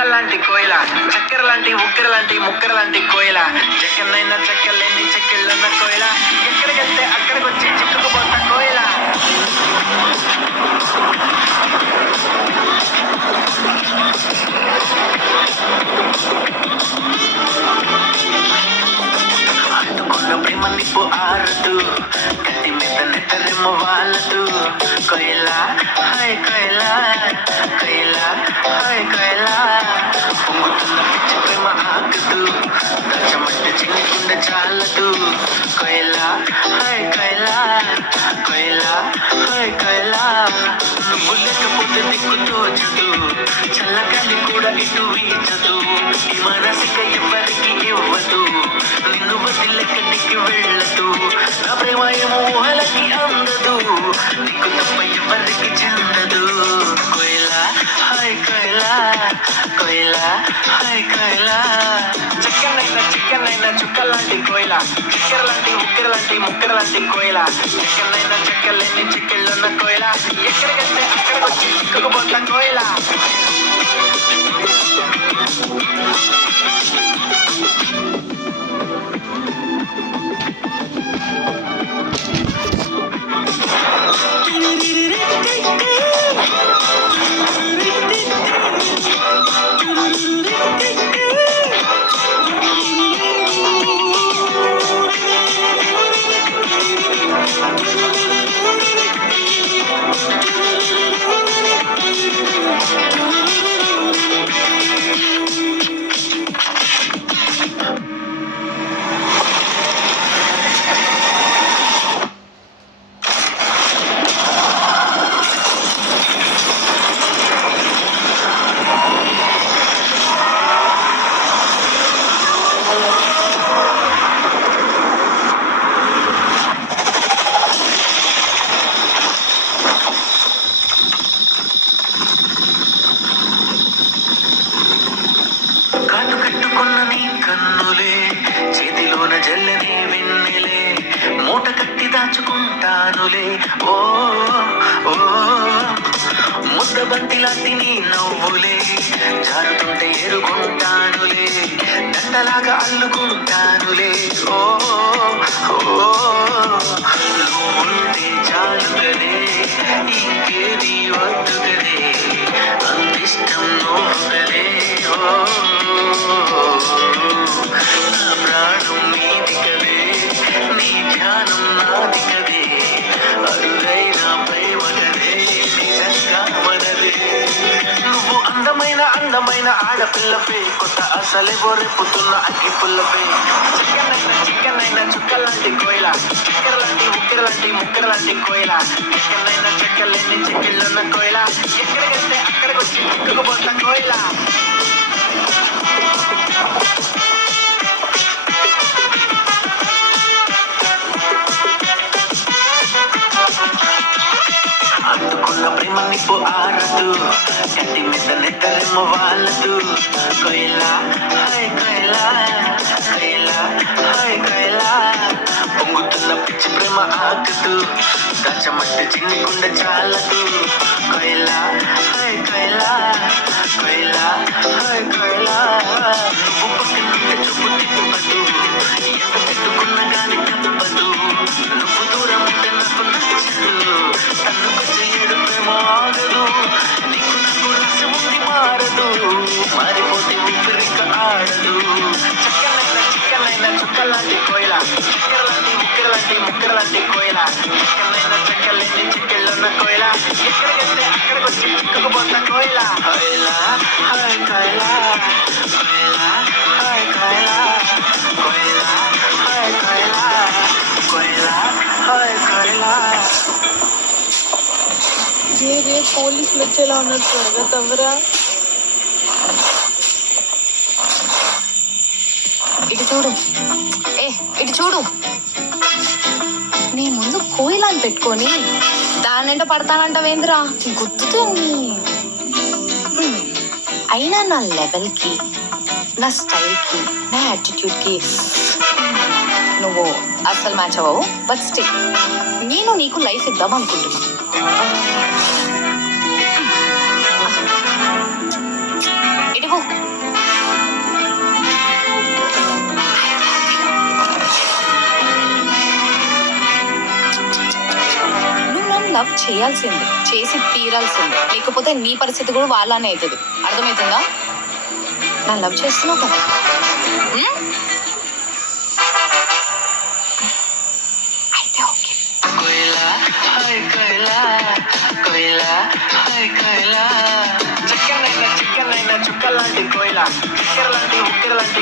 చుక్కల్లాంటి కోయిల, చక్కెర లాంటి ఉక్కెర లాంటి ముక్కెర లాంటి కోయిల, చెక్కనైనా చెక్కలేని చెక్కిళ్ళన్న కోయిల, ఎక్కడికెళ్తే అక్కడికొచ్చి చిక్కుకుపోతా కోయిల. అందుకున్న ప్రేమ నిప్పు ఆరదు, కత్తి మీద నెత్తరేమో వాళ్ళదు. కోయిల హాయ్ కోయిల, కోయిల హాయ్ కోయిల, పొంగుతున్న పిచ్చి ప్రేమ ఆగదు, దచ్చమంటే చిన్నకుండ చాలదు. కోయిల హాయ్ కోయిల, కోయిల హాయ్ కోయిల, నువ్వు లేకపోతే దిక్కు తోచదు, చల్లగాలి కూడా ఇటు వీచదు, ఈ మనసిక ఎవరికి ఇవ్వదు, నిన్ను వదిలెక్కడికి వెళ్ళదు, నా ప్రేమ ఏమో ఊహలకి అందదు, నీకు తప్ప ఎవరికి చెందదు. కోయిల హాయ్ కోయిల, కోయిల హాయ్ కోయిల, చిక్కనైనా చుక్కలాంటి కోయిల, చక్కెర లాంటి ఉక్కెర లాంటి ముక్కెర లాంటి కోయిల, చెక్కనైనా చెక్కలేని చిక్కిళ్ళన్న కోయిల, ఎక్కడికెళ్తే అక్కడికొచ్చి చిక్కుకుపోతా కోయిల. చేతిలోన జల్లని వెన్నెలే, మూట కట్టి దాచుకుంటానులే. ఓ ఓ ముద్ద బంతి లాంటి నీ నవ్వులే, జారుతుంటే ఎరుకుంటానులే, దండలాగా అల్లుకుంటానులే. ఓ ఓ నువ్వుంటే చాలు కదే, ఇంకేది వద్దు కదే, అంతిష్టం నువ్వు కదే. ఓ నా ప్రాణం నీది కదే, నీ ధ్యానం నాది కదే, అరుదైన ప్రేమ కదే, నిజంగా మనదే. నువ్వు అందమైన ఆడపిల్లవే, కొత్త అసలేవో రేపుతున్న అగ్గి పుల్లవే, చిక్కనైనా చుక్కలాంటి కోయిల, చక్కెర లాంటి ఉక్కెర లాంటి ముక్కెర లాంటి కోయిల, చెక్కనైనా చెక్కలేని చెక్కిళ్ళన్న కోయిల, ఎక్కడికెళ్తే అక్కడికొచ్చి చిక్కుకుపోతా కోయిల. అందుకున్న ప్రేమ నిప్పు ఆరదు, కత్తి మీద నెత్తరేమో వాళ్ళదు. కోయిల హాయ్ కోయిల, కోయిల హాయ్ కోయిల, పొంగుతున్న పిచ్చి ప్రేమ ఆగదు, దాచమంటే చిన్నకుండ చాలదు. కోయిల హాయ్ కోయిల, కోయిల హాయ్ కోయిల, నువ్వు పక్కనుంటే చూపు తిప్పదు, ఎంత పెట్టుకున్నా గాని తప్పదు, నువ్వు దూరం ఉంటే నాకు నచ్చదు, తన్నుకు చేయడు ప్రేమ ఆగదు, నీకు నాకు రాసి ఉంది మారదు, మారిపోతే ఊపిరిక ఆడదు. చిక్కనైనా చుక్కలాంటి కోయిల, చక్కెర లాంటి ఉక్కెర లాంటి ముక్కెర లాంటి కోయిల, చెక్కనైనా చెక్కలేని చిక్కిళ్ళన్న కోయిల, ఎక్కడికెళ్తే అక్కడికొచ్చి చిక్కుకుపోతా కోయిల. కోయిల హాయ్ కోయిల, కోయిల హాయ్ కోయిల, కోయిల హాయ్ కోయిల, కోయిల హాయ్ కోయిల. ఏ పోలీసులు వచ్చేలా ఉన్నారు, త్వరగా తవ్వరా. ఇటు చూడు, ఇటు చూడు, నీ ముందు కోయిలాన్ని పెట్టుకొని దానింట పడతానంటావేంద్రా, గుర్తుతుంది. అయినా నా లెవెల్కి, నా స్టైల్కి, నా యాటిట్యూడ్కి నువ్వు అస్సలు మ్యాచ్ అవ్వవు. బట్ స్టిల్ నేను నీకు లైఫ్ ఇద్దాం అనుకుంటున్నా. ఇటు ఇవ్వు. నువ్వు నన్ను లవ్ చేయాల్సింది, చేసి తీరాల్సింది, లేకపోతే నీ పరిస్థితి కూడా వాళ్ళనే అవుతుంది. అర్థమవుతుందా? నన్ను లవ్ చేస్తున్నావు కదా. ఉమ్? అయితే ఓకే. కోయిలా హాయ్ కోయిలా కోయిలా హాయ్ కోయిలా చిక్కనైనా చుక్కలాంటి కోయిలా చక్కెరలాంటి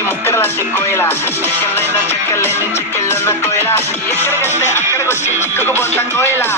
ముక్కెరలాంటి కోయిలా చిక్కనైనా చెక్కలేని చెక్కెళ్ళున్న కోయిలా ఎక్కడికంటే అక్కడికొచ్చి చిక్కుకుపోతా కోయిలా